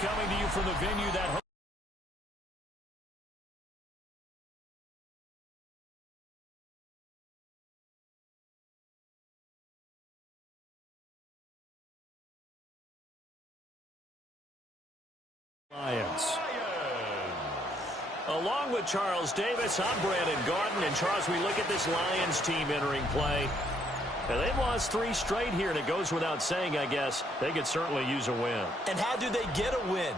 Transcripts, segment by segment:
coming to you from the venue that Lions. Along with Charles Davis, I'm Brandon Gaudin. And Charles, we look at this Lions team entering play. And they've lost 3 straight here, and it goes without saying, I guess, they could certainly use a win. And how do they get a win?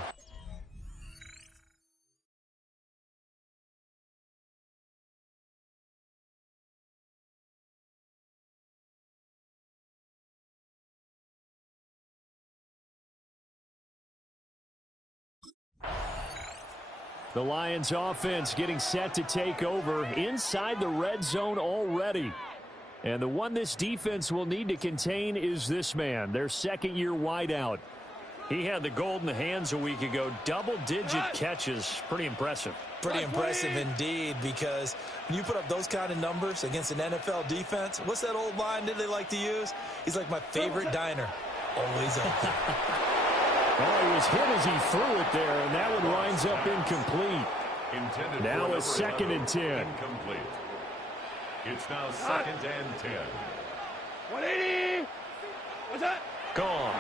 The Lions offense getting set to take over inside the red zone already. And the one this defense will need to contain is this man, their second-year wideout. He had the golden hands a week ago, double-digit catches. Pretty impressive. Pretty impressive indeed, because when you put up those kind of numbers against an NFL defense, what's that old line that they like to use? He's like my favorite diner, always open. Oh, he was hit as he threw it there, and that one winds up incomplete. Now a 2nd and 10. Incomplete. It's now 2nd and 10. 180. What's that? Gone.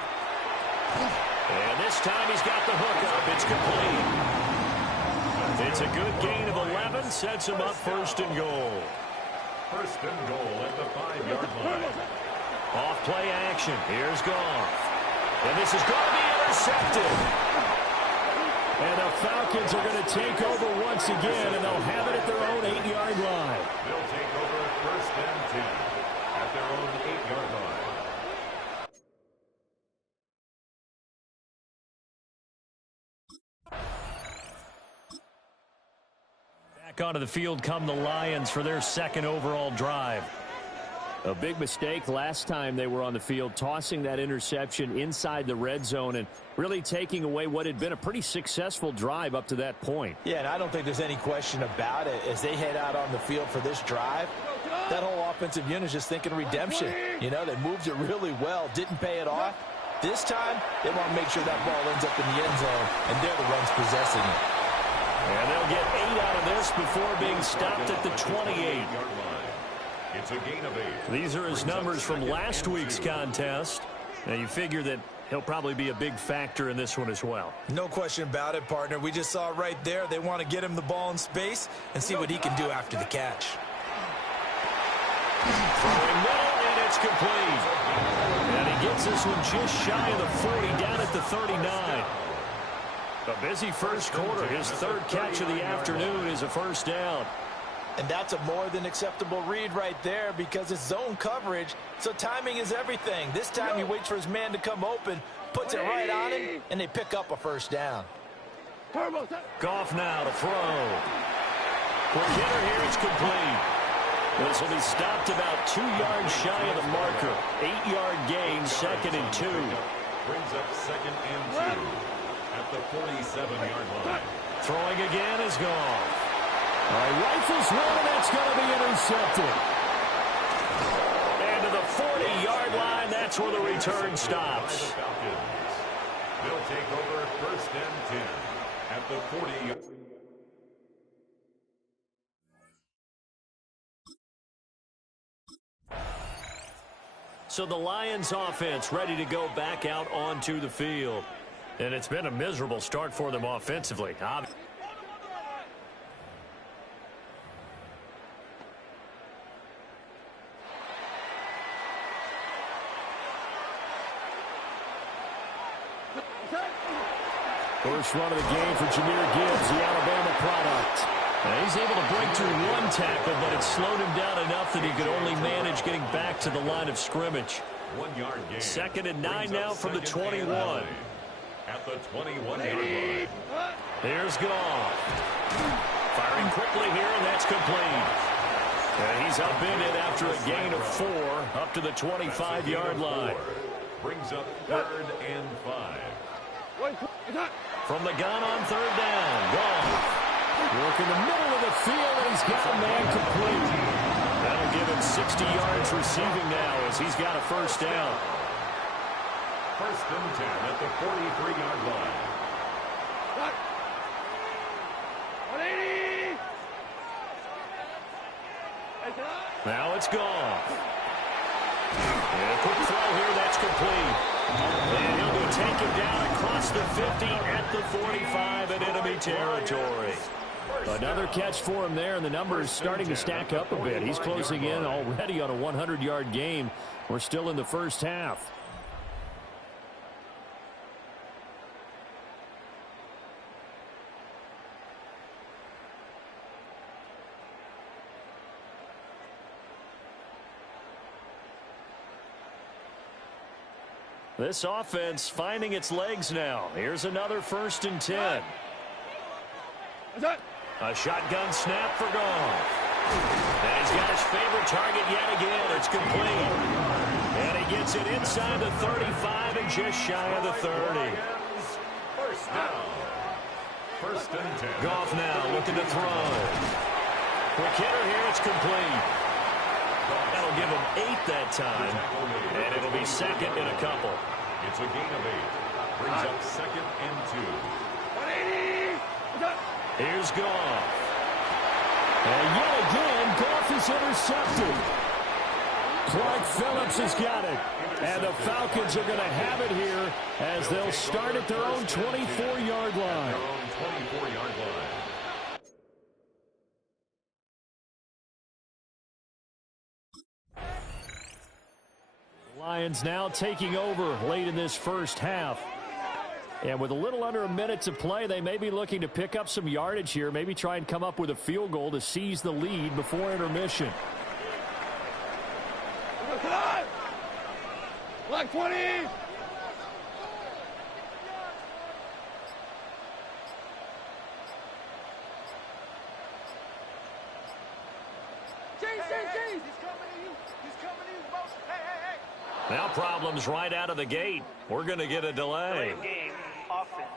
And this time he's got the hook up. It's complete. It's a good gain of 11. Sets him up 1st and goal. 1st and goal at the 5-yard line. Off play action. Here's Goff. And this is going to be intercepted. And the Falcons are going to take over once again, and they'll have it at their own 8-yard line. They'll take over 1st and 10 at their own 8-yard line. Back onto the field come the Lions for their 2nd overall drive. A big mistake last time they were on the field, tossing that interception inside the red zone and really taking away what had been a pretty successful drive up to that point. Yeah, and I don't think there's any question about it. As they head out on the field for this drive, that whole offensive unit is just thinking redemption. You know, they moved it really well, didn't pay it off. This time, they want to make sure that ball ends up in the end zone, and they're the ones possessing it. And they'll get 8 out of this before being stopped at the 28. It's a gain of 8. These are his numbers from last week's contest. Now you figure that he'll probably be a big factor in this one as well. No question about it, partner. We just saw right there they want to get him the ball in space and see what he can do after the catch. Throwing middle, and it's complete. And he gets this one just shy of the 40, down at the 39. A busy first quarter. His 3rd catch of the afternoon is a 1st down. And that's a more than acceptable read right there, because it's zone coverage, so timing is everything. This time he waits for his man to come open, puts it right on him, and they pick up a 1st down. Goff now to throw. Quick hitter here, it's complete. This will be stopped about 2 yards shy of the marker. 8-yard gain, 2nd and 2. Brings up 2nd and 2 at the 47-yard line. Throwing again is Goff. All right, rifles one, and that's going to be intercepted. And to the 40-yard line, that's where the return stops. They'll take over 1st and 10 at the 40. So the Lions offense ready to go back out onto the field. And it's been a miserable start for them offensively. First run of the game for Jahmyr Gibbs, the Alabama product. And he's able to break through 1 tackle, but it slowed him down enough that he could only manage getting back to the line of scrimmage. 1-yard gain. 2nd and 9 now from the 21. At the 21-yard line. Here's Goff. Firing quickly here, and that's complete. And he's upended after a gain of 4 up to the 25-yard line. Brings up 3rd and 5. From the gun on 3rd down. Goff. Working the middle of the field, and he's got a man complete. That'll give him 60 yards receiving now as he's got a 1st down. 1st and 10 at the 43-yard line. it's Goff. And a quick throw here, that's complete. And he'll go take him down across the 50 at the 45 in enemy territory. Another catch for him there, and the numbers starting to stack up a bit. He's closing in already on a 100-yard game. We're still in the first half. This offense finding its legs now. Here's another 1st and 10. A shotgun snap for Goff. And he's got his favorite target yet again. It's complete. And he gets it inside the 35 and just shy of the 30. First down. 1st and 10. Goff now looking to throw. Quick hitter here. It's complete. That'll give him 8 that time. And it'll be 2nd and a couple. It's a gain of 8. Brings up 2nd and 2. Here's Goff. And yet again, Goff is intercepted. Clark Phillips has got it. And the Falcons are going to have it here as they'll start at their own 24-yard line. Lions now taking over late in this first half. And with a little under a minute to play, they may be looking to pick up some yardage here, maybe try and come up with a field goal to seize the lead before intermission. Black 20! Now problems right out of the gate. We're going to get a delay. Game offense.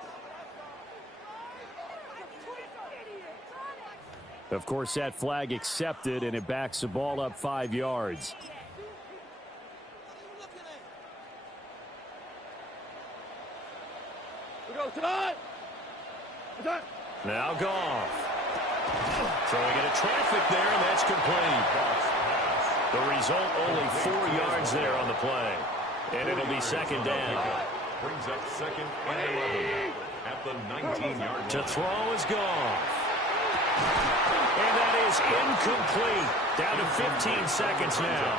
Of course, that flag accepted, and it backs the ball up 5 yards. Now Goff. Throwing into traffic there, and that's complete. The result, only 4 yards there on the play. And it'll be 2nd down. Brings up 2nd and 11 at the 19-yard line. To throw is Goff. And that is incomplete. Down to 15 seconds now.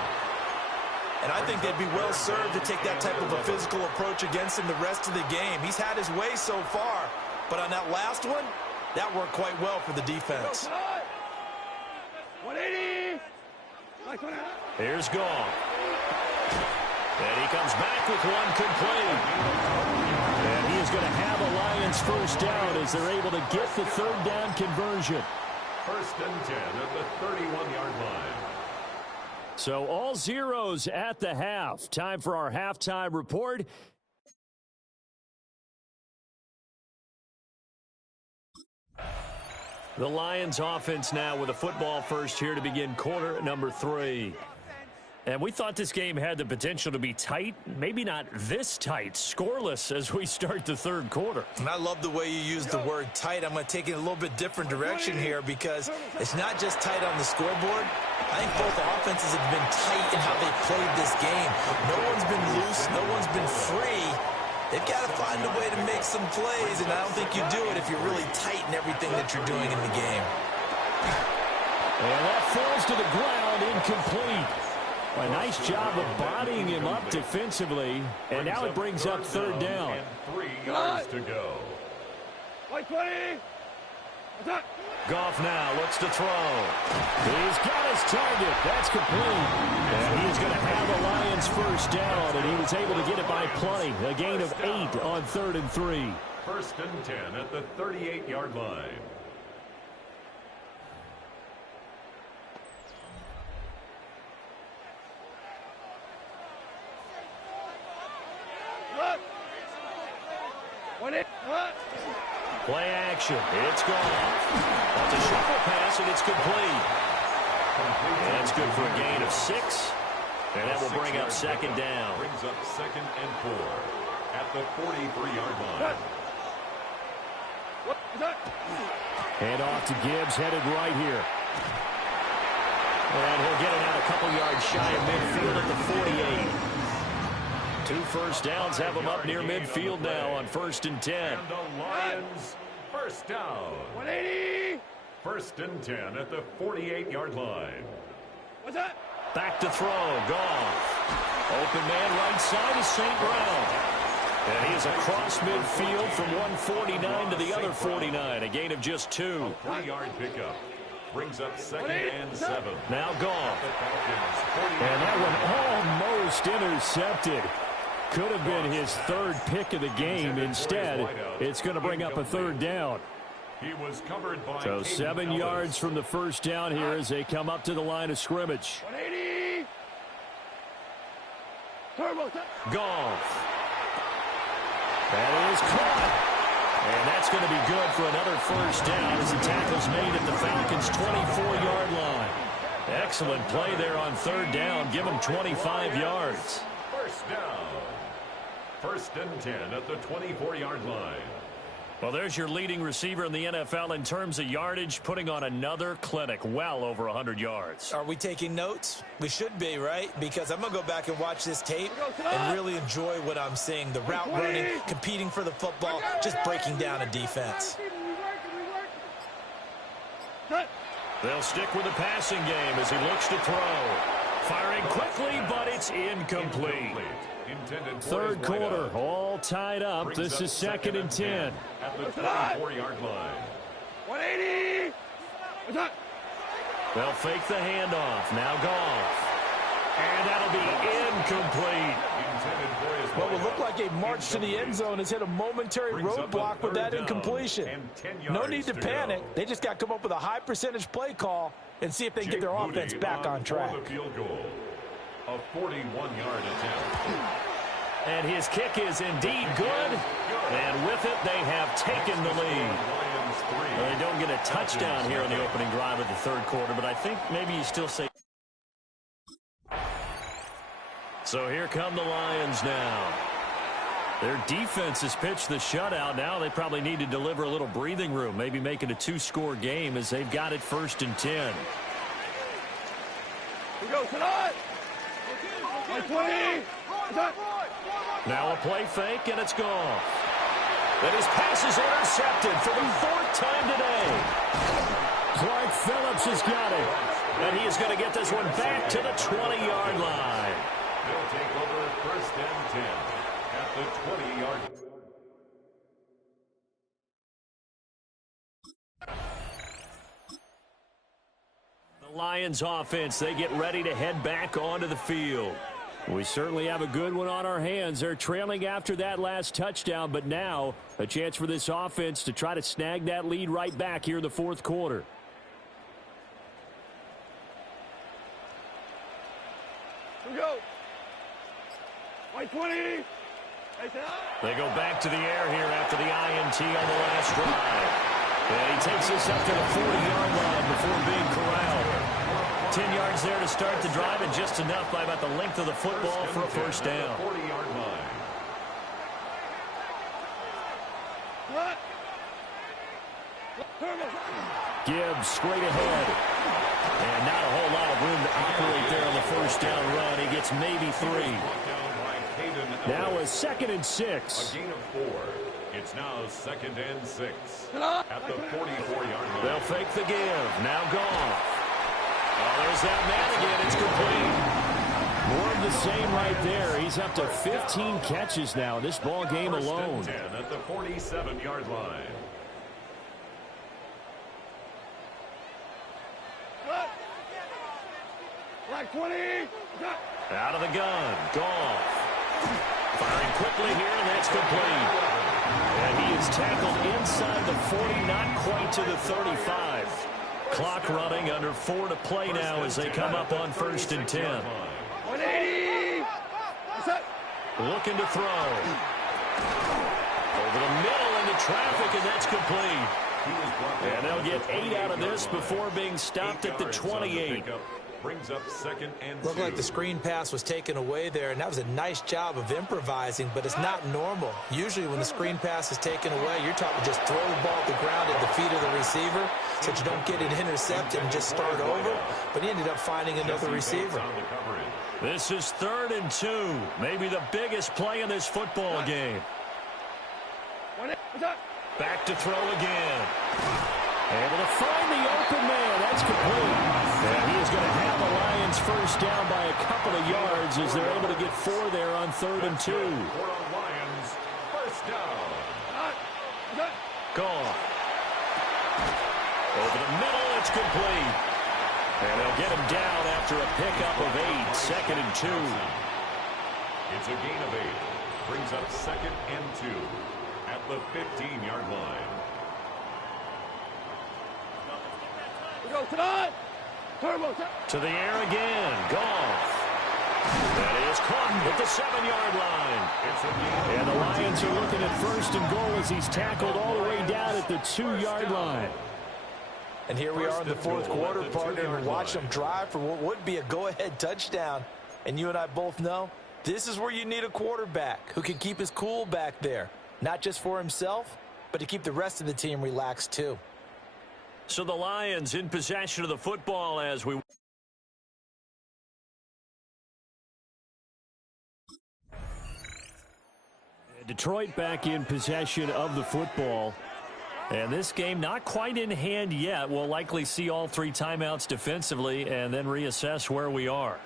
And I think they'd be well served to take that type of a physical approach against him the rest of the game. He's had his way so far, but on that last one, that worked quite well for the defense. 180! Here's Goff. And he comes back with one complete. And he is going to have a Lions first down as they're able to get the 3rd down conversion. 1st and 10 at the 31-yard line. So all zeros at the half. Time for our halftime report. The Lions offense now with a football first here to begin quarter number 3. And we thought this game had the potential to be tight, maybe not this tight, scoreless as we start the 3rd quarter. And I love the way you use the word tight. I'm going to take it in a little bit different direction here because it's not just tight on the scoreboard. I think both offenses have been tight in how they played this game. No one's been loose. No one's been free. They've got to find a way to make some plays, and I don't think you do it if you're really tight in everything that you're doing in the game. And that falls to the ground, incomplete. A nice job of bodying him up defensively, and now it brings up 3rd down. And 3 yards to go. White 20! Goff now looks to throw. He's got his target. That's complete. And he's going to have a Lions first down, and he was able to get it by plenty. A gain of 8 on 3rd and 3. 1st and 10 at the 38-yard line. Play action. It's Goff. That's a shuffle pass, and it's complete. And that's good for a gain of 6. And that will bring up 2nd down. Brings up 2nd and 4 at the 43-yard line. Hand off to Gibbs, headed right here. And he'll get it out a couple yards shy of midfield at the 48. 2 first downs have him up near midfield now on 1st and 10. And the Lions, first down. 180. 1st and 10 at the 48-yard line. What's that? Back to throw. Goff. Open man right side is St. Brown. And he is across midfield from 149 to the other 49. A gain of just 2. A 3-yard pickup. Brings up 2nd and 7. Now Goff. The Falcons, 49. And that one almost intercepted. Could have been his 3rd pick of the game. Instead, it's going to bring up a 3rd down. He was covered by So 7 yards from the first down here as they come up to the line of scrimmage. 180. Turbo. Goff. That is caught. And that's going to be good for another first down as the tackle's made at the Falcons' 24-yard line. Excellent play there on 3rd down. Give him 25 yards. First down. 1st and 10 at the 24-yard line. Well, there's your leading receiver in the NFL in terms of yardage, putting on another clinic, well over 100 yards. Are we taking notes? We should be, right? Because I'm going to go back and watch this tape and really enjoy what I'm seeing. The route running, competing for the football, just breaking down a defense. They'll stick with the passing game as he looks to throw. Firing quickly, but it's incomplete. 3rd quarter, all tied up. This is 2nd and 10. At the 24-yard line. 180. What's that? They'll fake the handoff. Now Goff. And that'll be incomplete. What will look like a march to the end zone has hit a momentary roadblock with that incompletion. No need to panic. They just got to come up with a high percentage play call and see if they can get their offense back on track. A 41-yard attempt. And his kick is indeed good. And with it, they have taken the lead. Well, they don't get a touchdown here in the opening drive of the 3rd quarter, but I think maybe you still say. So here come the Lions now. Their defense has pitched the shutout. Now they probably need to deliver a little breathing room, maybe make it a 2-score game as they've got it 1st and 10. We go tonight. 20. Now a play fake, and it's gone. And his pass is intercepted for the 4th time today. Clark Phillips has got it. And he is going to get this one back to the 20-yard line. They'll take over 1st and 10 at the 20-yard line. The Lions offense, they get ready to head back onto the field. We certainly have a good one on our hands. They're trailing after that last touchdown, but now a chance for this offense to try to snag that lead right back here in the 4th quarter. Here we go. White 20. They go back to the air here after the INT on the last drive. And he takes this up to the 40-yard line before being corralled. 10 yards there to start the drive, and just enough by about the length of the football for a first down. 40-yard line. What? Gibbs straight ahead. And not a whole lot of room to operate there on the first down run. He gets maybe 3. Now a 2nd and 6. A gain of 4. It's now 2nd and 6 at the 44-yard line. They'll fake the give. Now Goff. Oh, there's that man again. It's complete. More of the same right there. He's up to 15 catches now in this ball game alone. 10 at the 47-yard line. Black 20. Out of the gun. Goff. Firing quickly here, and that's complete. And he is tackled inside the 40, not quite to the 35. Clock running, under 4 to play now as they come up on 1st and 10. 180. Looking to throw. Over the middle into traffic, and that's complete. And they'll get 8 out of this before being stopped at the 28. brings up second and Looked 2. like the screen pass was taken away there, and that was a nice job of improvising, but it's not normal. Usually when the screen pass is taken away, you're taught to just throw the ball at the ground at the feet of the receiver so that you don't get it intercepted and just start over, but he ended up finding another receiver. This is 3rd and 2, maybe the biggest play in this football game. Back to throw again. Able to find the open man. That's complete. And he is going to have the Lions first down by a couple of yards as they're able to get 4 there on 3rd and 2. Lions, first down. Gone. Over the middle, it's complete. And they'll get him down after a pickup of 8, 2nd and 2. It's a gain of 8. Brings up 2nd and 2 at the 15-yard line. Go tonight. Turbo. To the air again. Goff. That is caught at the 7-yard line. And the Lions are looking at 1st and goal as he's tackled all the way down at the 2-yard line. And here we are in the 4th quarter, partner, and watch them drive for what would be a go-ahead touchdown. And you and I both know this is where you need a quarterback who can keep his cool back there, not just for himself, but to keep the rest of the team relaxed too. So the Lions in possession of the football as we... Detroit back in possession of the football. And this game not quite in hand yet. We'll likely see all 3 timeouts defensively and then reassess where we are.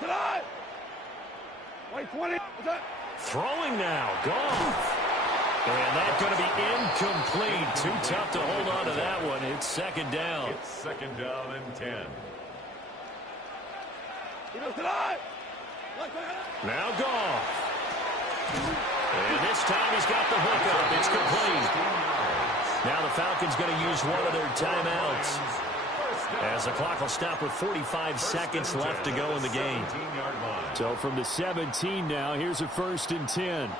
Tonight. White 20. Throwing now. Goff. And that's going to be incomplete. Too tough to hold on to that one. It's 2nd down. It's 2nd down and 10. Now Goff. And this time he's got the hook up. It's complete. Now the Falcons going to use one of their timeouts, as the clock will stop with 45 seconds left to go in the game. So from the 17 now, here's a 1st and 10.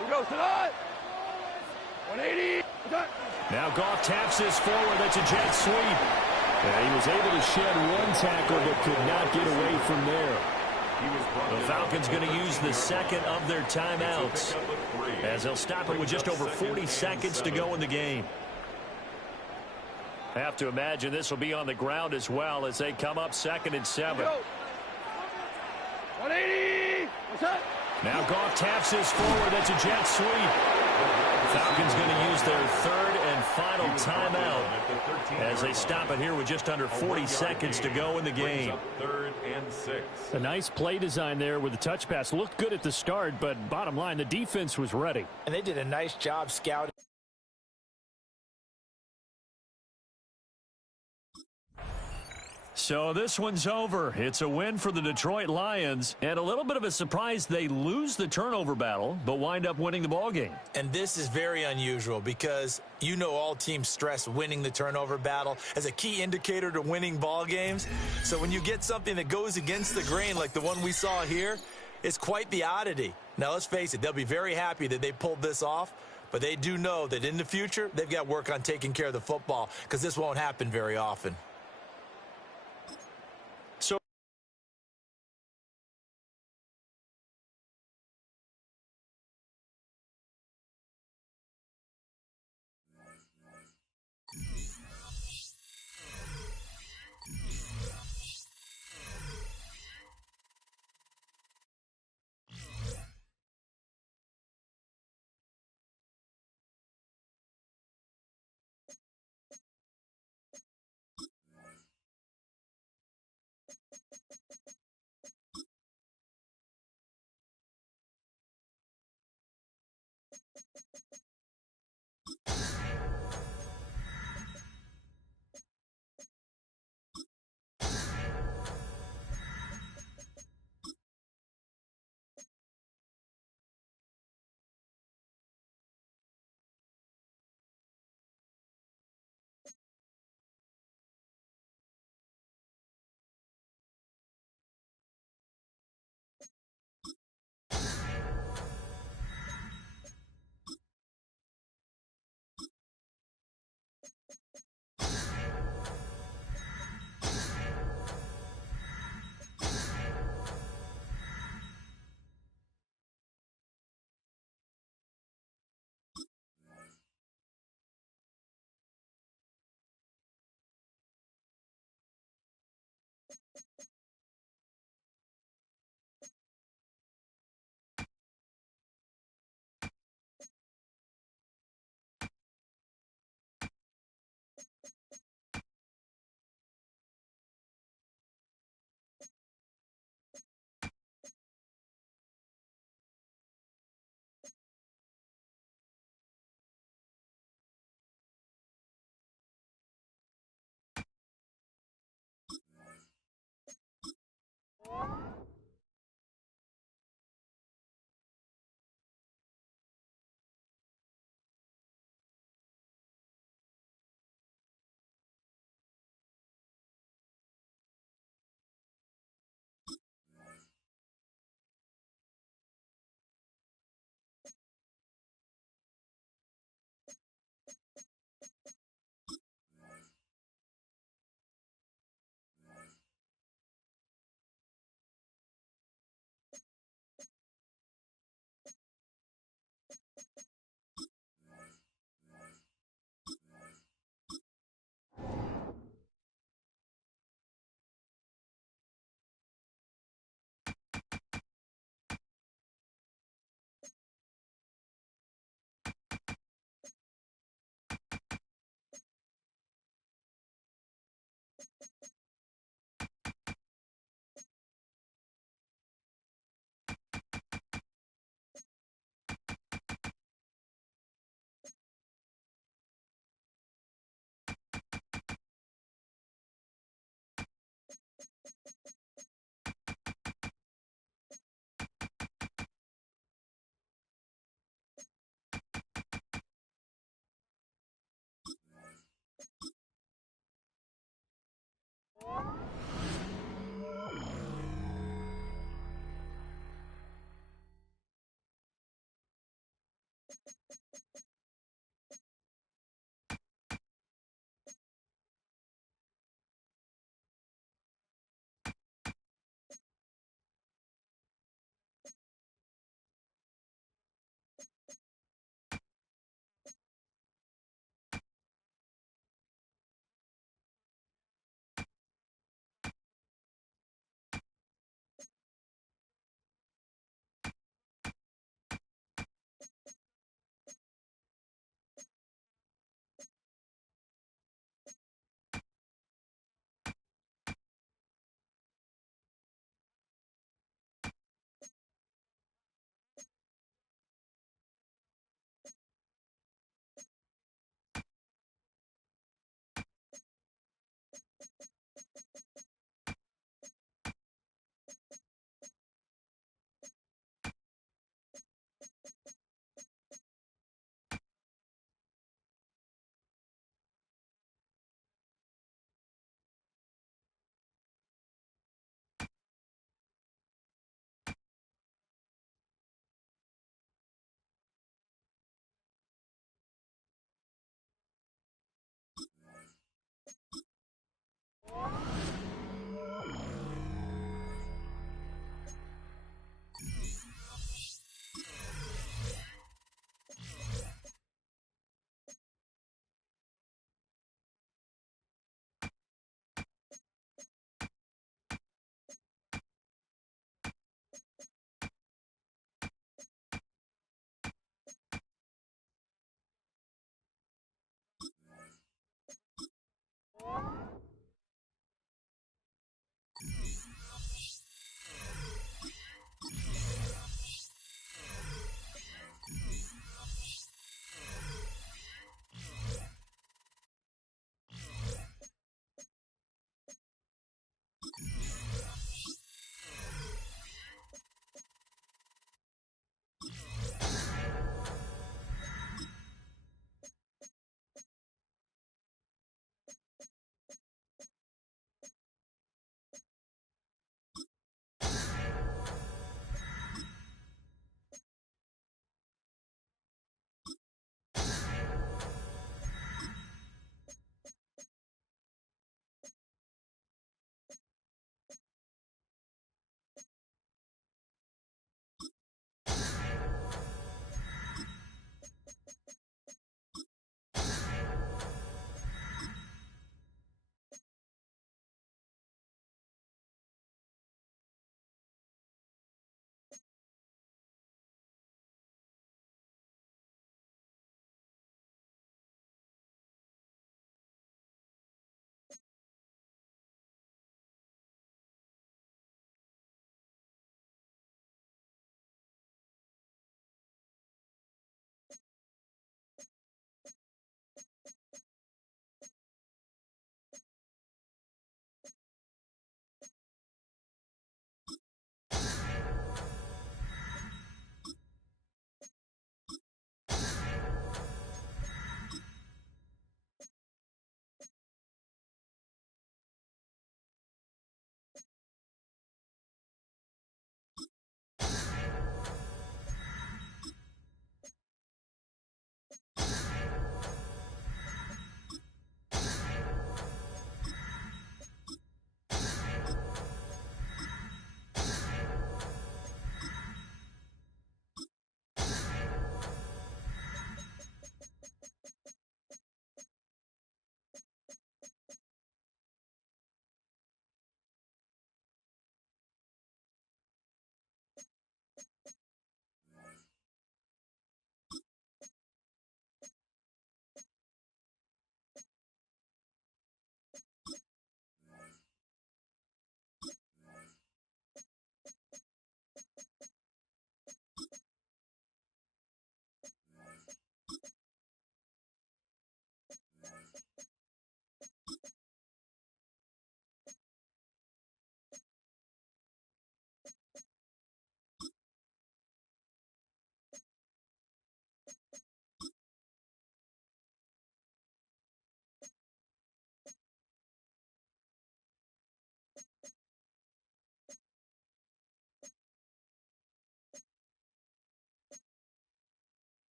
We go tonight. 180. Now Goff taps this forward. That's a jet sweep. And he was able to shed 1 tackle but could not get away from there. The Falcons going to use the 2nd of their timeouts, as they'll stop it with just over 40 seconds to go in the game. I have to imagine this will be on the ground as well as they come up 2nd and 7. 180. What's that? Now Goff taps this forward. That's a jet sweep. Falcons going to use their 3rd and final timeout as they stop it here with just under 40 seconds to go in the game. 3rd and 6. A nice play design there with the touch pass. Looked good at the start, but bottom line, the defense was ready. And they did a nice job scouting. So this one's over. It's a win for the Detroit Lions, and a little bit of a surprise they lose the turnover battle, but wind up winning the ball game. And this is very unusual because you know all teams stress winning the turnover battle as a key indicator to winning ball games. So when you get something that goes against the grain like the one we saw here, it's quite the oddity. Now let's face it, they'll be very happy that they pulled this off, but they do know that in the future they've got work on taking care of the football because this won't happen very often.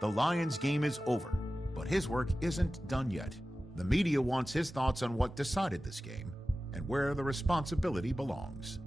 The Lions' game is over, but his work isn't done yet. The media wants his thoughts on what decided this game and where the responsibility belongs.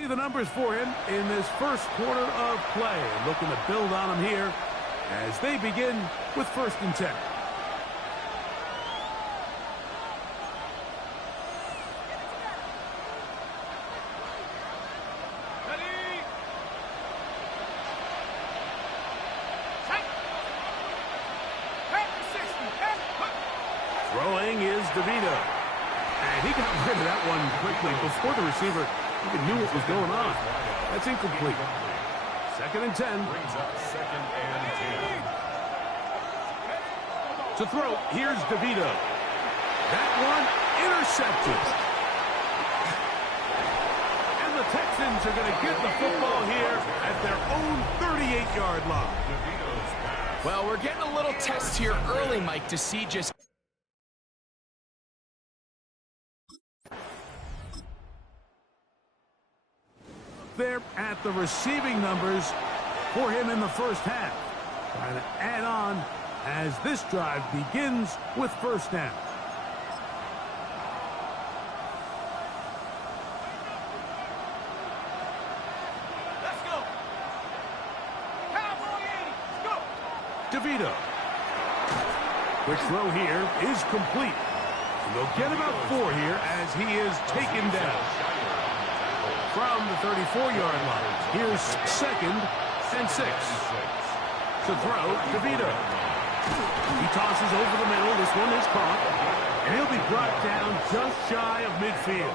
See the numbers for him in this first quarter of play. Looking to build on them here as they begin with 1st and 10. Throwing is DeVito. And he got rid of that one quickly before the receiver even knew what was going on. That's incomplete. 2nd and 10. Brings up 2nd and 10. To throw, here's DeVito. That one intercepted. And the Texans are going to get the football here at their own 38-yard line. Well, we're getting a little test here early, Mike, to see just... There at the receiving numbers for him in the first half. Trying to add on as this drive begins with 1st down. Let's go. Cowboy 80. Let's go. DeVito. Quick throw here is complete. And they'll get about 4 here as he is taken down from the 34-yard line. Here's 2nd and 6. To throw, DeVito. He tosses over the middle. This one is caught. And he'll be brought down just shy of midfield.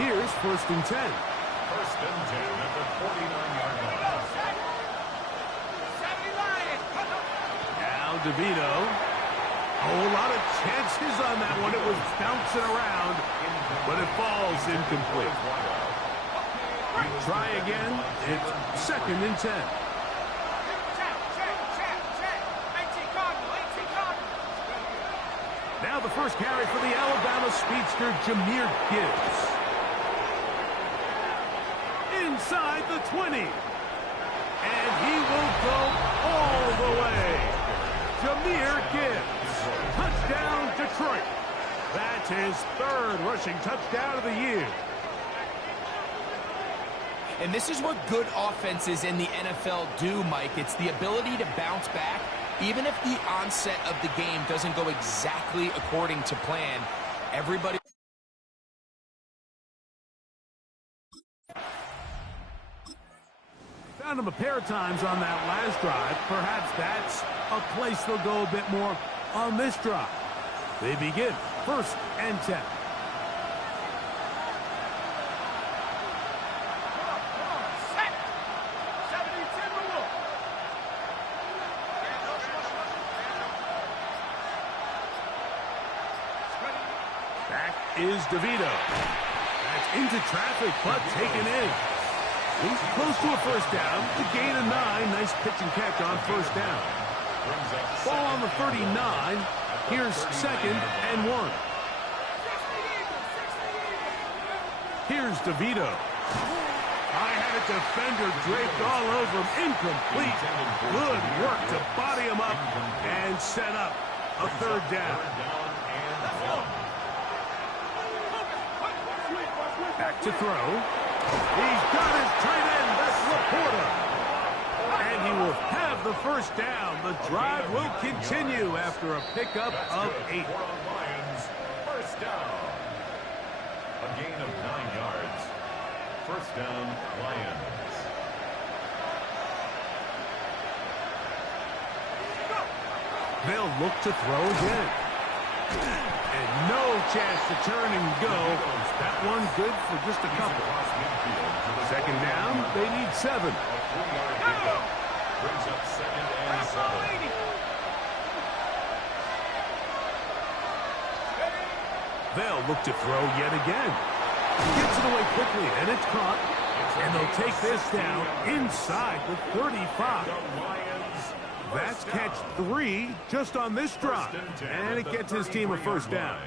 Here's 1st and 10. 1st and 10 at the 49-yard line. Now DeVito. A whole lot of chances on that one. It was bouncing around, but it falls incomplete. Try again. It's 2nd and 10. Now the first carry for the Alabama speedster, Jahmyr Gibbs. Inside the 20. And he will go all the way. Jahmyr Gibbs. Touchdown, Detroit. That's his 3rd rushing touchdown of the year. And this is what good offenses in the NFL do, Mike. It's the ability to bounce back, even if the onset of the game doesn't go exactly according to plan. Everybody... Found him a pair of times on that last drive. Perhaps that's a place they'll go a bit more on this drive. They begin 1st and 10. Back is DeVito. That's into traffic, but taken in. He's close to a 1st down. The gain of 9. Nice pitch and catch on 1st down. Ball on the 39. Here's 2nd and 1. Here's DeVito. I had a defender draped all over him. Incomplete. Good work to body him up and set up a 3rd down. Back to throw. He's got his tight end. That's Laporta. And he will have the 1st down. The drive will continue after a pickup of 8. Lions, 1st down. A gain of 9 yards. 1st down, Lions. They'll look to throw again. And no chance to turn and go. That one good for just a couple. 2nd down, they need 7. Brings up 2nd and 7. They'll look to throw yet again. Gets it away quickly, and it's caught. And they'll take this down inside the 35. That's catch 3 just on this drive. And it gets his team a 1st down.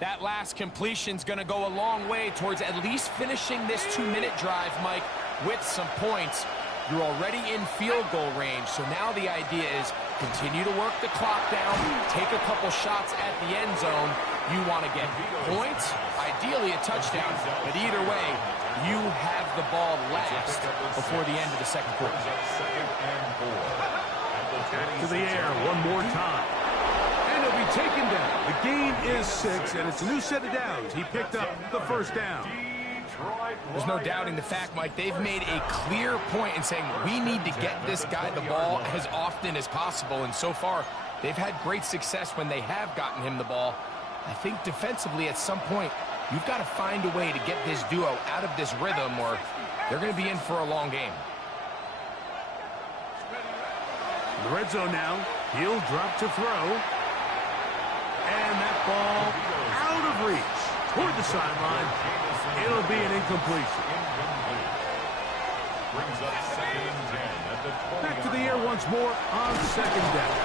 That last completion's going to go a long way towards at least finishing this 2-minute drive, Mike, with some points. You're already in field goal range, so now the idea is continue to work the clock down, take a couple shots at the end zone, you want to get points, ideally a touchdown, but either way, you have the ball last before the end of the second quarter. Back to the air one more time. And he'll be taken down. The gain is 6, and it's a new set of downs. He picked up the first down. There's no doubting the fact, Mike, they've made a clear point in saying we need to get this guy the ball as often as possible, and so far they've had great success when they have gotten him the ball. I think defensively at some point you've got to find a way to get this duo out of this rhythm or they're going to be in for a long game. The red zone now. He'll drop to throw. And that ball out of reach toward the sideline. It'll be an incompletion. Brings up 2nd and 10 at the 20. Back to the air once more on 2nd down.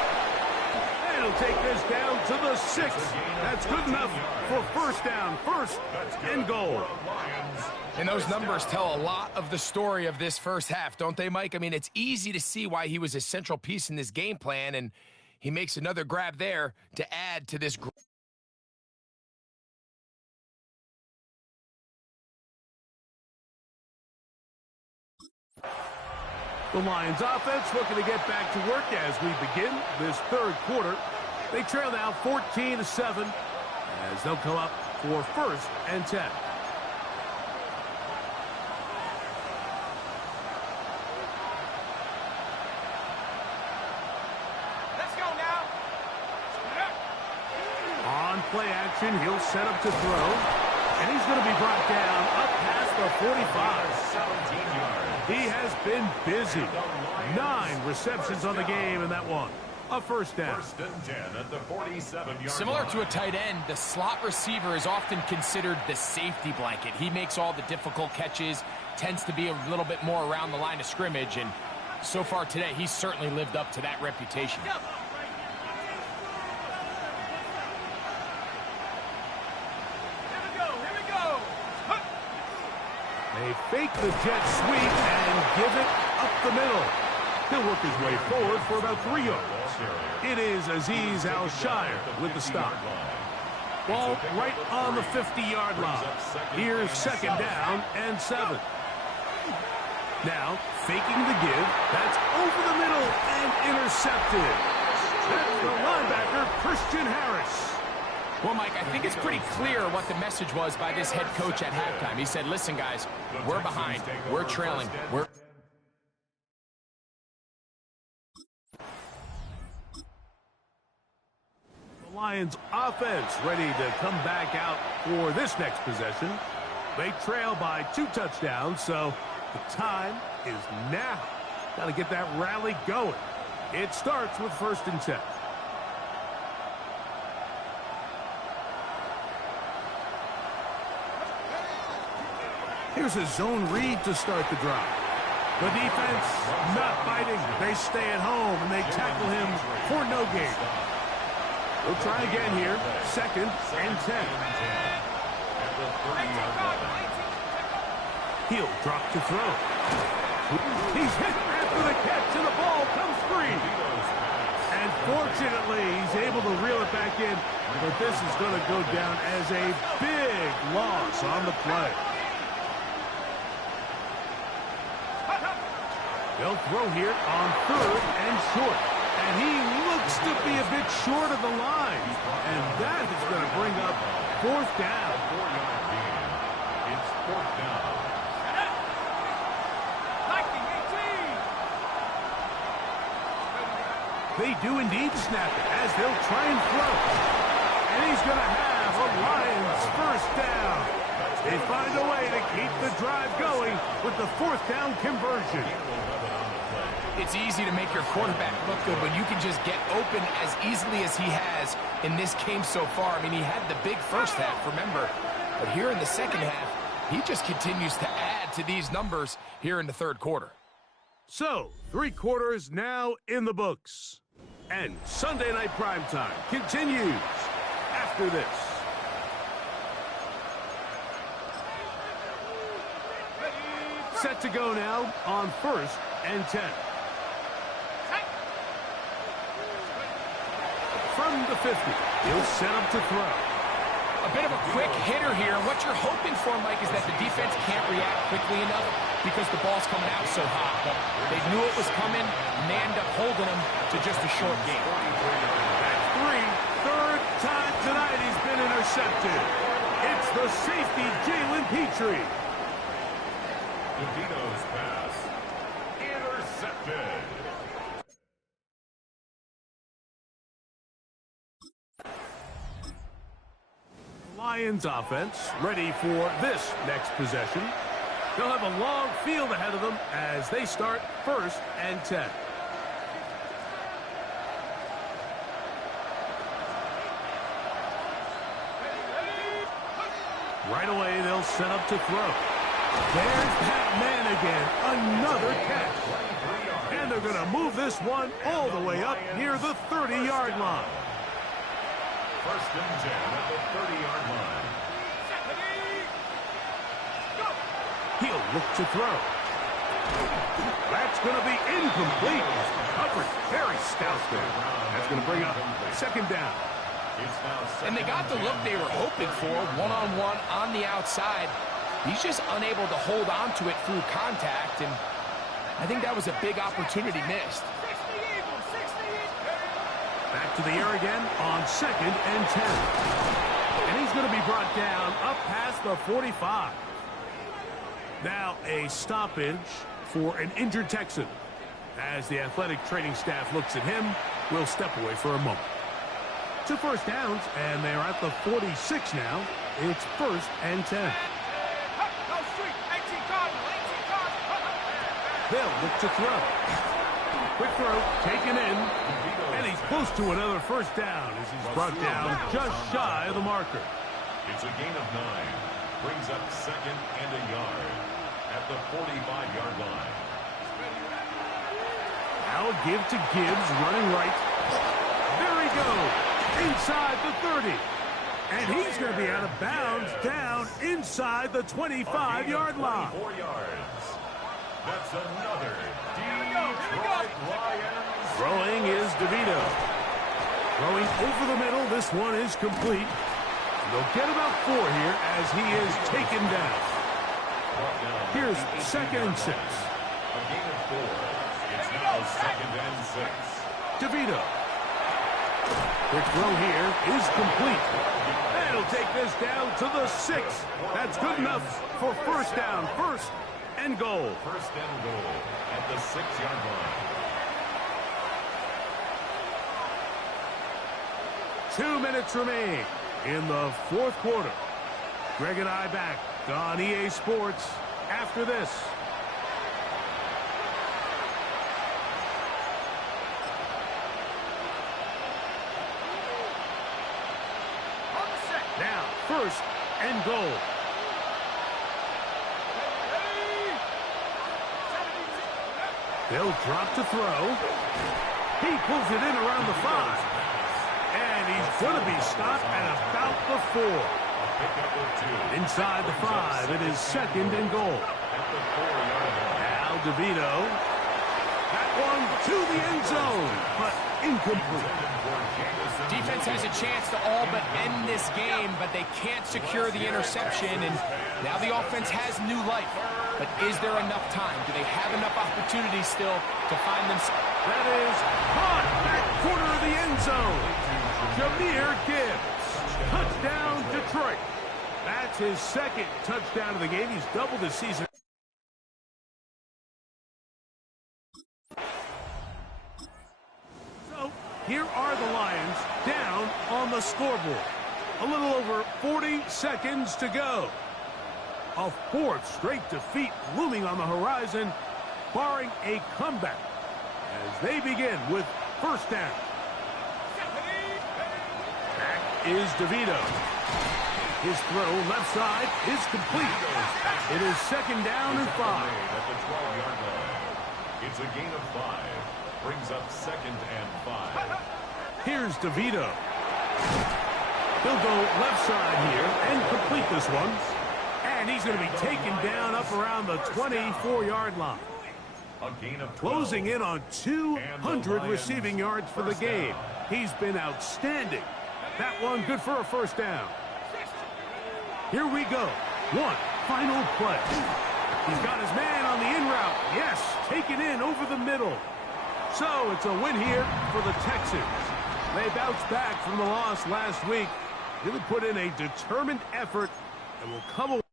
And he'll take this down to the 6. That's good enough for first down. First and goal. And those numbers tell a lot of the story of this first half, don't they, Mike? I mean, it's easy to see why he was a central piece in this game plan, and he makes another grab there to add to this. The Lions offense looking to get back to work as we begin this third quarter. They trail now 14-7 as they'll come up for 1st and 10. Let's go now. On play action, he'll set up to throw. And he's going to be brought down up past the 45. 17 yards. He has been busy. 9 receptions on the game in that one. A first down. 1st and 10 at the 47-yard Similar line. to a tight end, the slot receiver is often considered the safety blanket. He makes all the difficult catches, tends to be a little bit more around the line of scrimmage, and so far today, he's certainly lived up to that reputation. They fake the jet sweep and give it up the middle. He'll work his way forward for about 3 yards. It is Azeez Al-Shire with the stop. Ball right on the 50-yard line. Here's 2nd down and 7. Now, faking the give. That's over the middle and intercepted. That's the linebacker, Christian Harris. Well, Mike, I think it's pretty clear what the message was by this head coach at halftime. He said, listen, guys, we're behind. We're trailing. The Lions offense ready to come back out for this next possession. They trail by 2 touchdowns, so the time is now. Got to get that rally going. It starts with 1st and 10. Here's a zone read to start the drive. The defense not biting. They stay at home, and they tackle him for no gain. We'll try again here. 2nd and 10. He'll drop to throw. He's hit after the catch, and the ball comes free. And fortunately, he's able to reel it back in, but this is going to go down as a big loss on the play. They'll throw here on 3rd and short. And he looks to be a bit short of the line. And that is going to bring up 4th down. 4-yard gain. It's 4th down. They do indeed snap it as they'll try and throw. And he's going to have a Lions 1st down. They find a way to keep the drive going with the 4th down conversion. It's easy to make your quarterback look good when you can just get open as easily as he has in this game so far. I mean, he had the big first half, remember. But here in the second half, he just continues to add to these numbers here in the third quarter. So, 3 quarters now in the books. And Sunday Night Primetime continues after this. Set to go now on 1st and 10. From the 50, he'll set up to throw. A bit of a quick hitter here. What you're hoping for, Mike, is that the defense can't react quickly enough because the ball's coming out so hot. But they knew it was coming, and they end up holding them to just a short game. That's three. Third time tonight he's been intercepted. It's the safety, Jalen Petrie. DeVito's pass intercepted. Lions offense ready for this next possession. They'll have a long field ahead of them as they start 1st and 10. Right away, they'll set up to throw. There's that man again. Another catch. And they're going to move this one all the way up near the 30-yard line. 1st and 10 at the 30-yard line. He'll look to throw. That's going to be incomplete. Coverage very stout there. That's going to bring up 2nd down. And they got the look they were hoping for, one-on-one on the outside. He's just unable to hold on to it through contact, and I think that was a big opportunity missed. Back to the air again on 2nd and 10. And he's going to be brought down up past the 45. Now a stoppage for an injured Texan. As the athletic training staff looks at him, we'll step away for a moment. 2 first downs, and they're at the 46 now. It's 1st and 10. They'll look to throw. Quick throw, taken in, and he's close to another 1st down as he's brought down just shy of the marker. It's a gain of 9. Brings up 2nd and a yard at the 45-yard line. Now a give to Gibbs, running right. There he goes. Inside the 30. And he's going to be out of bounds down inside the 25-yard line. 4 yards. That's another Detroit Lions. Throwing is DeVito. Throwing over the middle. This one is complete. They'll get about 4 here as he is taken down. Here's 2nd and 6. A gain of 4. It's now 2nd and 6. DeVito. Quick throw here is complete. That'll take this down to the 6. That's good enough for 1st down. 1st and goal. 1st and goal at the 6-yard line. 2 minutes remain in the 4th quarter. Greg and I back on EA Sports after this. Now, 1st and goal. They'll drop to throw. He pulls it in around the 5. And he's going to be stopped at about the 4. Inside the 5, it is 2nd and goal. Now DeVito. That one to the end zone, but incomplete. Defense has a chance to all but end this game, but they can't secure the interception, and now the offense has new life. But is there enough time? Do they have enough opportunities still to find themselves? That is caught back corner of the end zone. Jahmyr Gibbs. Touchdown, Detroit. That's his 2nd touchdown of the game. He's doubled his season. So here are the Lions down on the scoreboard. A little over 40 seconds to go. A 4th straight defeat looming on the horizon, barring a comeback as they begin with 1st down. Back is DeVito. His throw left side is complete. It is 2nd down and 5. At the 12-yard line. It's a gain of 5. Brings up 2nd and 5. Here's DeVito. He'll go left side here and complete this one. And he's going to be taken down up around the 24-yard line. A gain of 12. Closing in on 200 receiving yards for the game. He's been outstanding. That one good for a 1st down. Here we go. One final play. He's got his man on the in route. Yes, taken in over the middle. So it's a win here for the Texans. They bounced back from the loss last week, really put in a determined effort, and will come away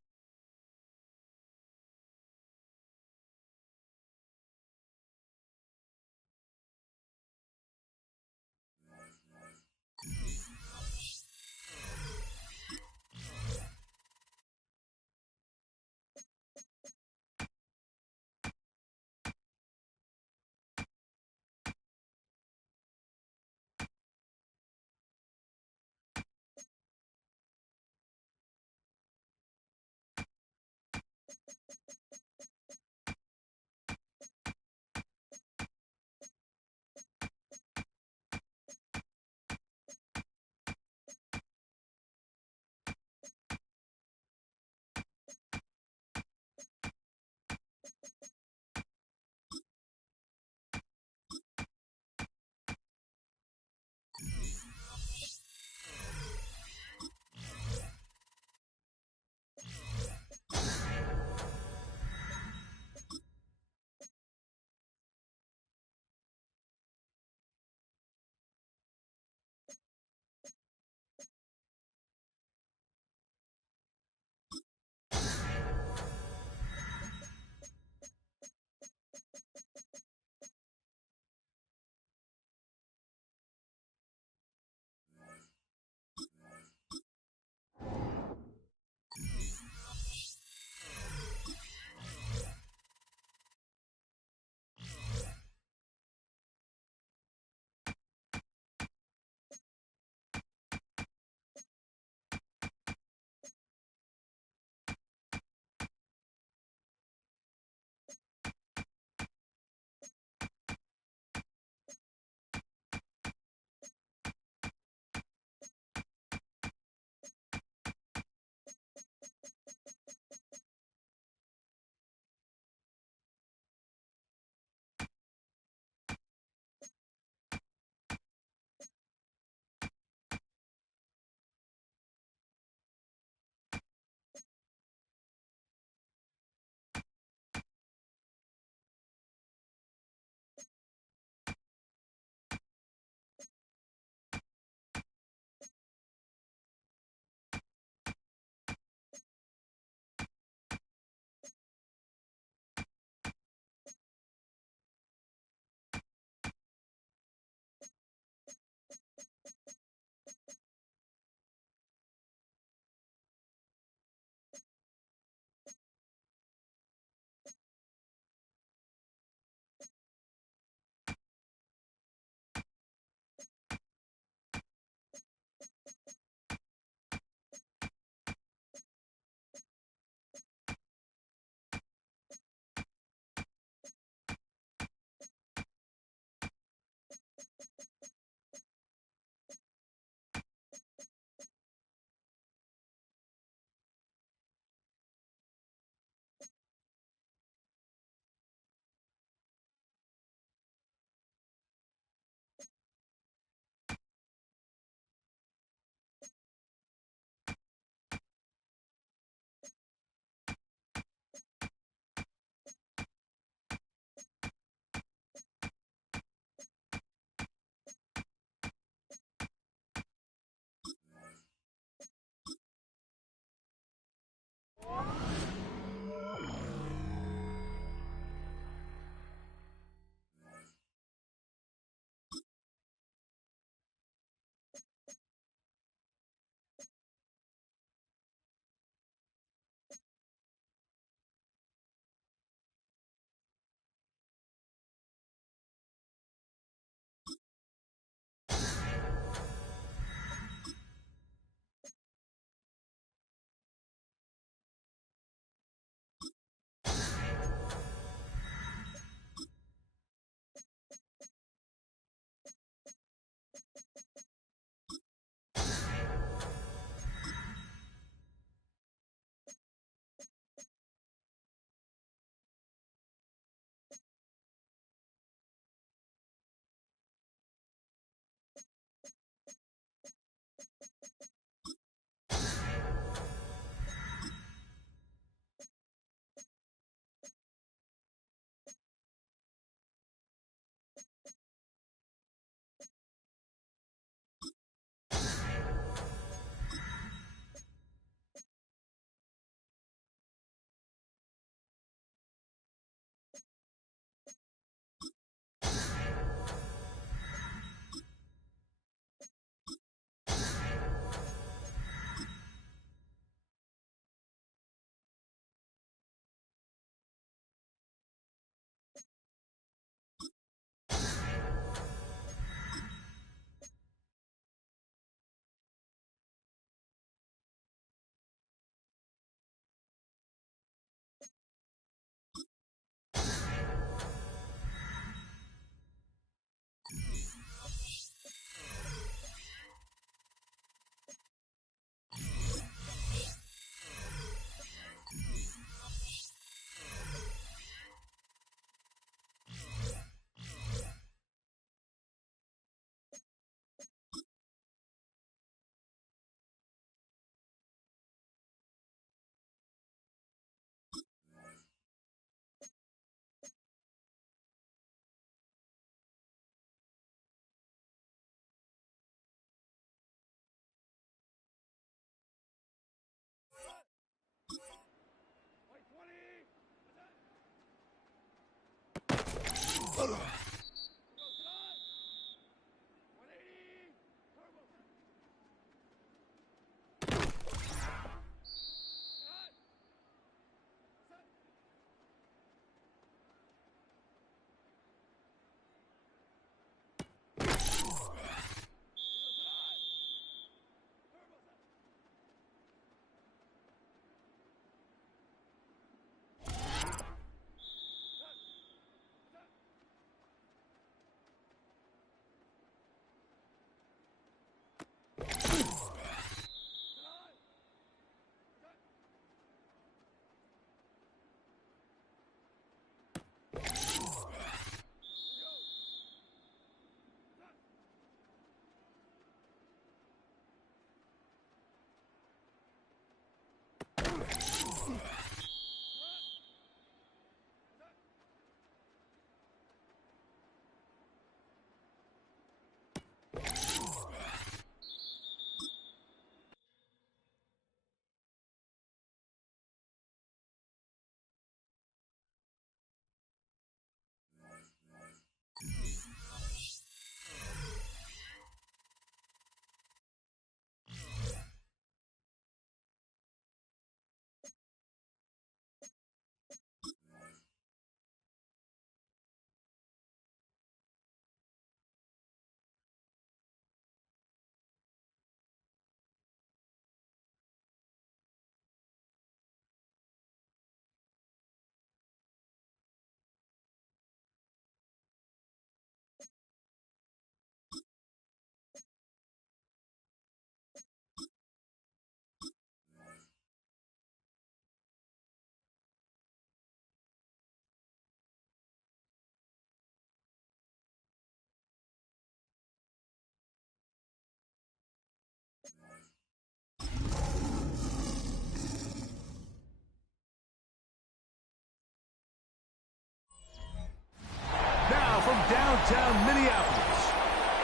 Now from downtown Minneapolis,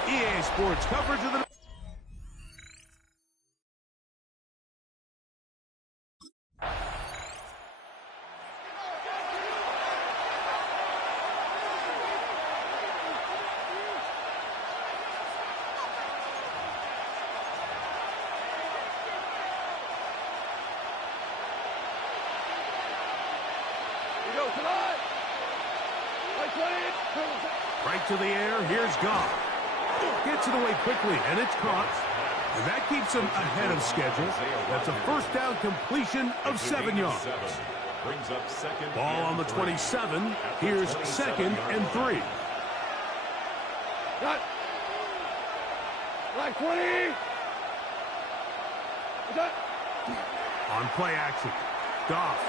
EA Sports coverage of the... Right to the air, here's Goff. Gets it away quickly, and it's caught. And that keeps him ahead of schedule. That's a first down completion of 7 yards. Ball on the 27. Here's 2nd and 3. Cut. Black 20. Cut. On play action, Goff.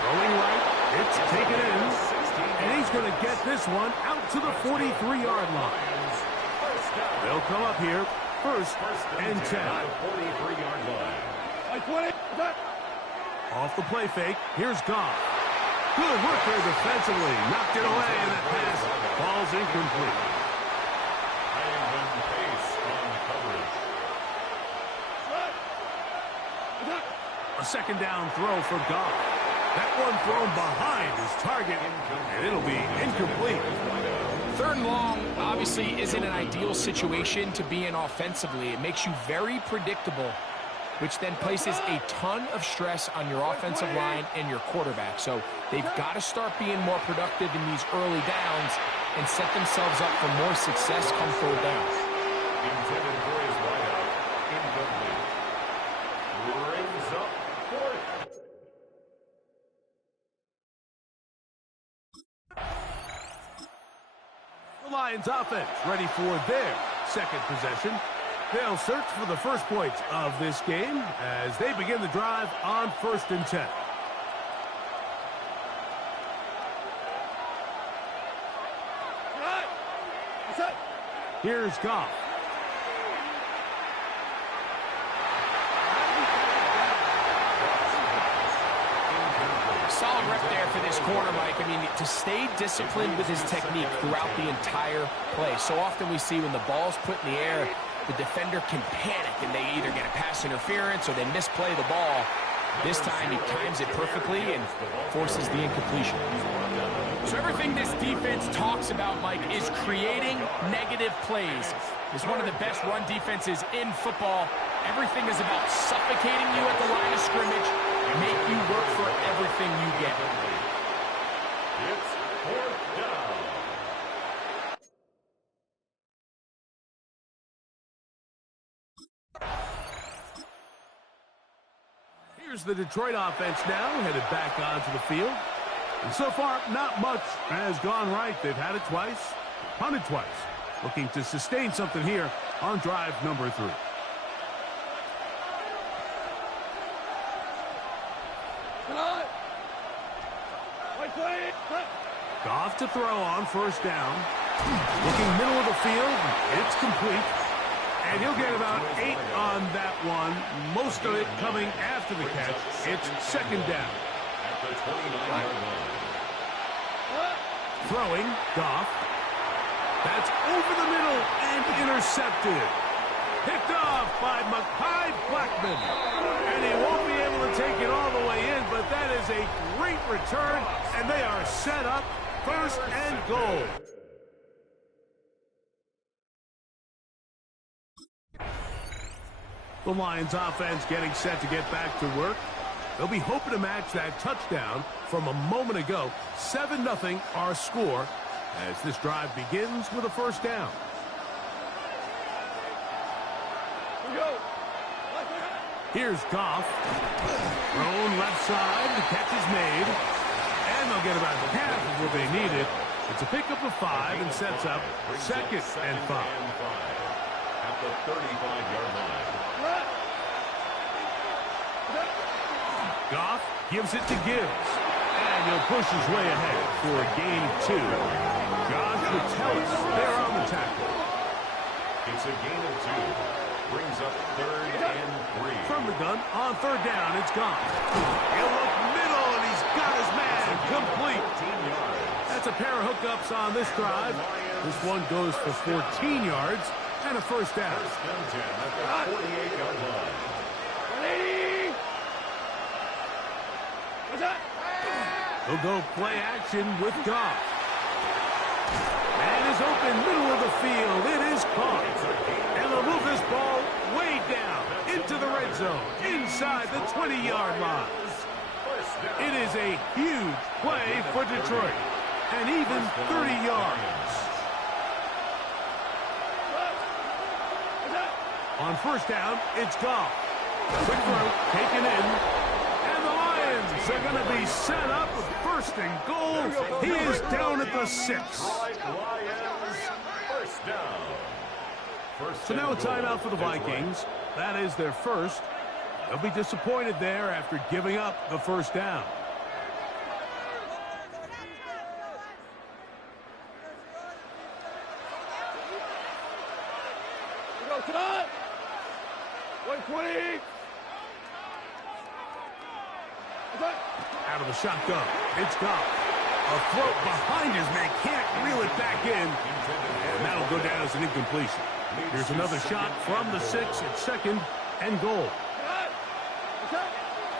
Throwing right, it's taken in. And he's going to get this one out to the 43-yard line. They'll come up here, first and 10. 43-yard line. Off the play fake, here's Goff. Good work there defensively. Knocked it away, and that pass falls incomplete. A second down throw for Goff. That one thrown behind his target, and it'll be incomplete. 3rd and long obviously isn't an ideal situation to be in offensively. It makes you very predictable, which then places a ton of stress on your offensive line and your quarterback. So they've got to start being more productive in these early downs and set themselves up for more success come 3rd down. Intended for his wideout. Incomplete. Brings up 4th. The Lions offense ready for their 2nd possession. They'll search for the first points of this game as they begin the drive on 1st and 10. Here's Goff. Solid rep there for this corner, Mike. I mean, to stay disciplined with his technique throughout the entire play. So often we see when the ball's put in the air, the defender can panic and they either get a pass interference or they misplay the ball. This time he times it perfectly and forces the incompletion. So everything this defense talks about, Mike, is creating negative plays. It's one of the best run defenses in football. Everything is about suffocating you at the line of scrimmage and make you work for everything you get. It's fourth down. Here's the Detroit offense now, headed back onto the field. And so far, not much has gone right. They've had it twice, punted twice. Looking to sustain something here on drive number 3. Goff to throw on first down. Looking middle of the field. It's complete. And he'll get about 8 on that one. Most of it coming after the catch. It's second down. At the 29-yard line. Throwing, Goff. That's over the middle and intercepted. Picked off by Mekhi Blackman. And he won't be able to take it all the way in, but that is a great return, and they are set up first and goal. The Lions offense getting set to get back to work. They'll be hoping to match that touchdown from a moment ago. 7-0 our score as this drive begins with a first down. Here's Goff. Thrown left side. The catch is made. And they'll get about half of what they needed. It's a pickup of 5 and sets up second and 5. At the 35-yard line. Goff gives it to Gibbs. And he'll push his way ahead for a gain of 2. Josh Metellus there on the tackle. It's a gain of 2. Brings up third and 3. From the gun, on third down, it's Goff. He'll look middle, and he's got his man complete. 14 yards. That's a pair of hookups on this drive. This one goes for 14 yards and a first down. First and 10 at the 48-yard line. He'll go play action with Goff. And is open middle of the field. It is caught. And they'll move this ball way down into the red zone, inside the 20-yard line. It is a huge play for Detroit. And even 30 yards. On first down, it's Goff. Quick throw, taken in. And the Lions are going to be set up with first and goal. He is down at the 6. Lions, first down. So now a timeout for the Vikings. That is their first. They'll be disappointed there after giving up the first down. Out of the shotgun, it's Goff. A throw behind his man, can't reel it back in. And that'll go down as an incompletion. Here's another shot from the 6 at second and goal.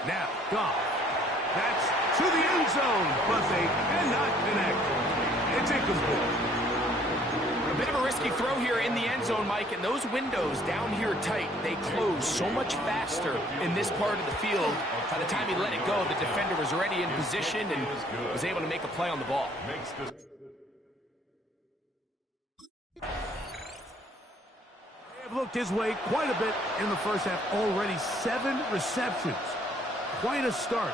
Now, Goff. That's to the end zone, but they cannot connect. It's incomplete. A bit of a risky throw here in the end zone, Mike, and those windows down here tight, they close so much faster in this part of the field. By the time he let it go, the defender was already in position and was able to make a play on the ball. They have looked his way quite a bit in the first half. Already 7 receptions. Quite a start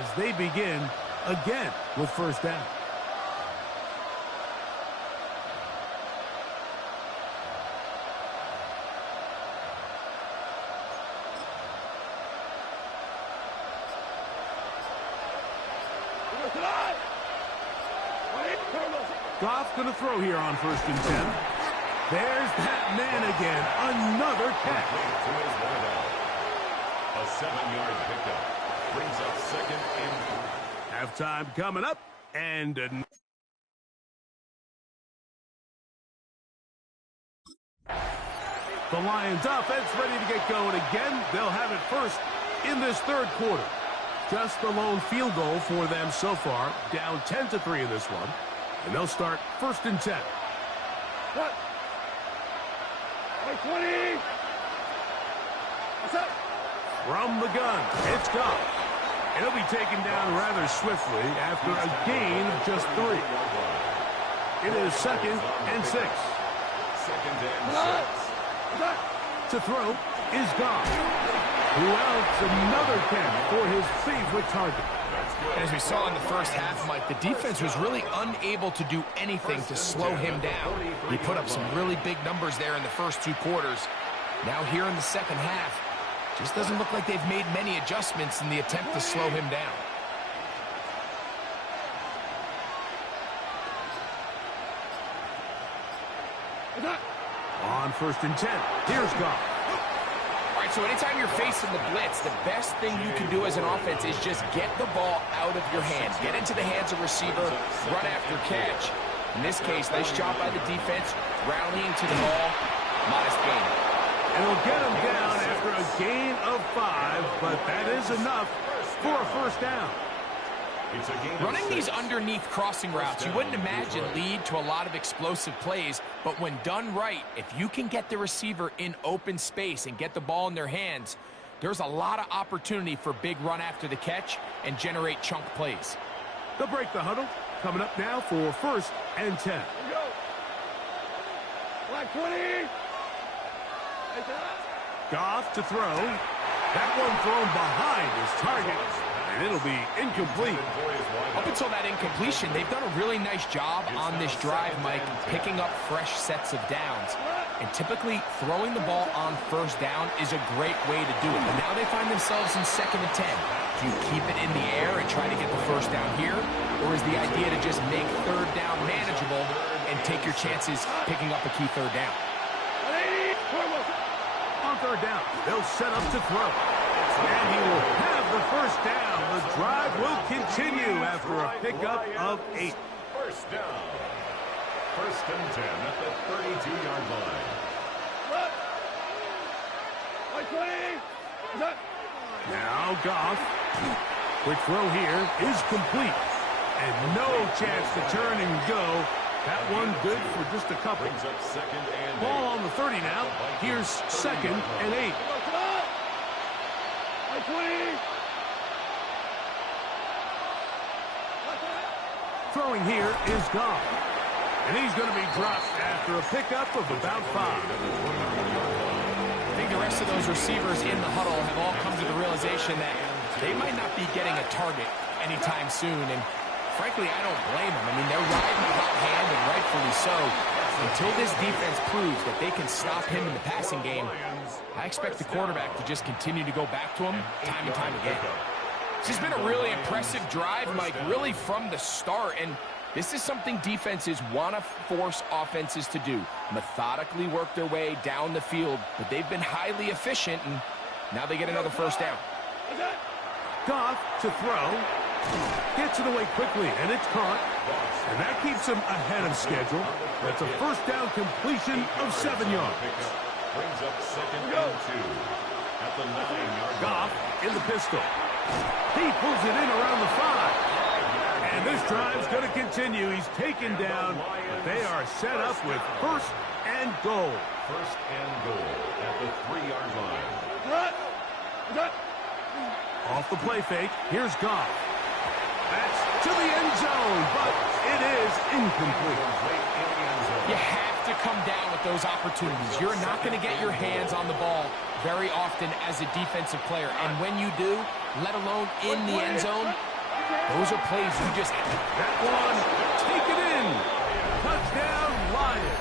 as they begin again with first down. Goff going to throw here on first and 10. There's that man again. Another catch. A 7-yard pickup brings up second and 3. Halftime coming up, and the Lions offense ready to get going again. They'll have it first in this third quarter. Just the lone field goal for them so far. Down 10-3 in this one. And they'll start 1st and 10. What? 20. What's up? From the gun, it's gone. And it'll be taken down rather swiftly after a gain of just 3. It is 2nd and 6. 2nd and 6. To throw is gone. Who else? Another catch for his favorite target. As we saw in the first half, Mike, the defense was really unable to do anything to slow him down. He put up some really big numbers there in the first 2 quarters. Now here in the second half, just doesn't look like they've made many adjustments in the attempt to slow him down. On 1st and 10, here's Goff. All right, so anytime you're facing the blitz, the best thing you can do as an offense is just get the ball out of your hands. Get into the hands of receiver, run after catch. In this case, nice job by the defense, rallying to the ball. Modest gain. And he'll get him down after a gain of 5, but that is enough for a 1st down. Running these underneath crossing routes, you wouldn't imagine lead to a lot of explosive plays, but when done right, if you can get the receiver in open space and get the ball in their hands, there's a lot of opportunity for big run after the catch and generate chunk plays. They'll break the huddle. Coming up now for 1st and 10. Go. Black 20. Goff to throw. That one thrown behind his target, and it'll be incomplete. Up until that incompletion, they've done a really nice job on this drive, Mike, picking up fresh sets of downs. And typically, throwing the ball on 1st down is a great way to do it. But now they find themselves in 2nd and 10. Do you keep it in the air and try to get the 1st down here? Or is the idea to just make 3rd down manageable and take your chances picking up a key 3rd down? On 3rd down, they'll set up to throw. And he will have the 1st down. The drive will continue after a pickup of 8. 1st down. 1st and 10 at the 32-yard line. Now Goff. Quick throw here is complete. And no chance to turn and go. That one good for just a couple. Brings up 2nd and 8. Ball on the 30 now. Here's 2nd and 8. Throwing here is Goff. And he's going to be dropped after a pickup of about 5. I think the rest of those receivers in the huddle have all come to the realization that they might not be getting a target anytime soon. And frankly, I don't blame them. I mean, they're riding the hot hand, and rightfully so. Until this defense proves that they can stop him in the passing game, I expect the quarterback to just continue to go back to him time and time again. This has been a really impressive drive, Mike, really from the start. And this is something defenses want to force offenses to do. Methodically work their way down the field, but they've been highly efficient, and now they get another 1st down. Goff to throw. Gets it away quickly, and it's caught. And that keeps him ahead of schedule. That's a 1st down completion of 7 yards. Brings up 2nd and 2 at the 9-yard line. Goff in the pistol. He pulls it in around the 5. And this drive's going to continue. He's taken down, but they are set up with 1st and goal. 1st and goal at the 3-yard line. Off the play fake, here's Goff. That's to the end zone, but it is incomplete. You have to come down with those opportunities. You're not going to get your hands on the ball very often as a defensive player. And when you do, let alone in the end zone, those are plays you just... That one, take it in. Touchdown, Lions.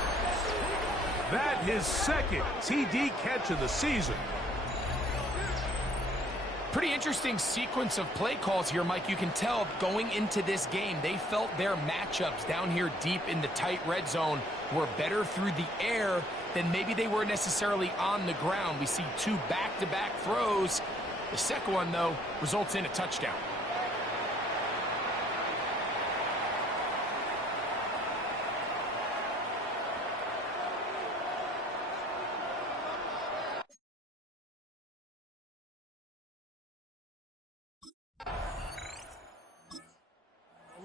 That his 2nd TD catch of the season. Pretty interesting sequence of play calls here, Mike. You can tell going into this game, they felt their matchups down here deep in the tight red zone were better through the air than maybe they were necessarily on the ground. We see 2 back-to-back throws. The second one, though, results in a touchdown.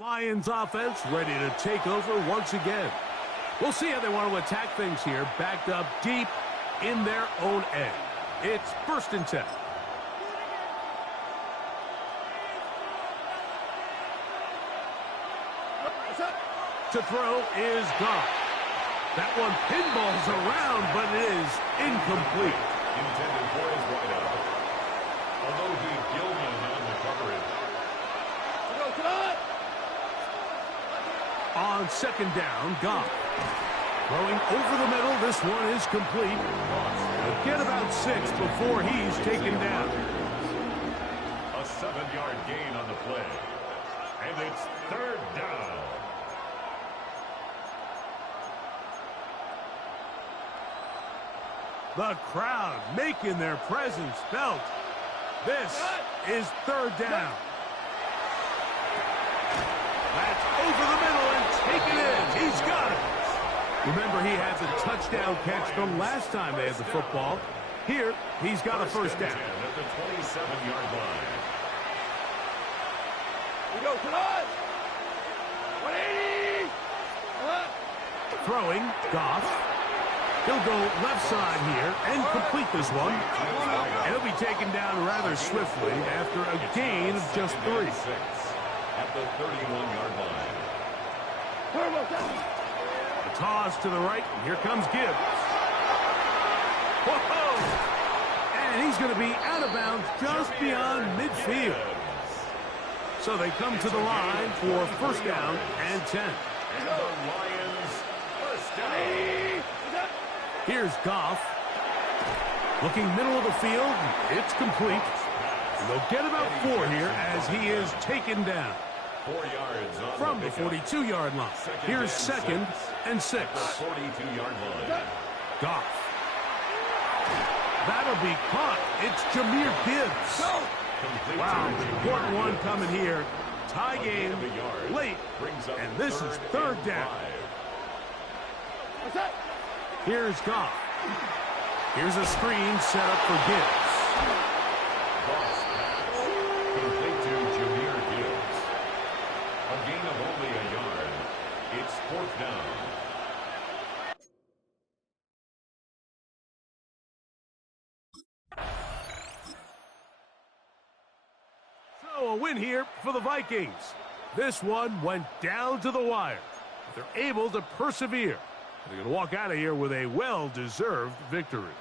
Lions offense ready to take over once again. We'll see how they want to attack things here, backed up deep in their own end. It's 1st and 10. To throw is gone. That one pinballs around, but it is incomplete. Intended for his wideout. Although he Gilman on the coverage. On 2nd down, Goff. Throwing over the middle, this one is complete. He'll get about 6 before he's taken down. A 7-yard gain on the play. And it's 3rd down. The crowd making their presence felt. This is 3rd down. That's over the middle and taken in. He's got it. Remember, he had the touchdown catch from last time they had the football. Here, he's got a 1st down. At the 27-yard line. We go, come on! 180! Throwing, Goff. He'll go left side here and complete this one. And he'll be taken down rather swiftly after a gain of just 3. At the 31-yard line. A toss to the right, and here comes Gibbs. Whoa! And he's going to be out of bounds just beyond midfield. So they come to the line for 1st down and 10. And the Lions 1st down. Here's Goff. Looking middle of the field, it's complete. And they'll get about 4 here as he is taken down. 4 yards on From the 42-yard line. Here's 2nd and 6. 42-yard line. Goff. That'll be caught. It's Jahmyr Gibbs. Wow, important one coming here. Tie game late, and this is 3rd down. Here's Goff. Here's a screen set up for Gibbs. Complete to Jahmyr Gibbs. A gain of only a yard. It's 4th down. So a win here for the Vikings. This one went down to the wire. They're able to persevere. They're going to walk out of here with a well-deserved victory.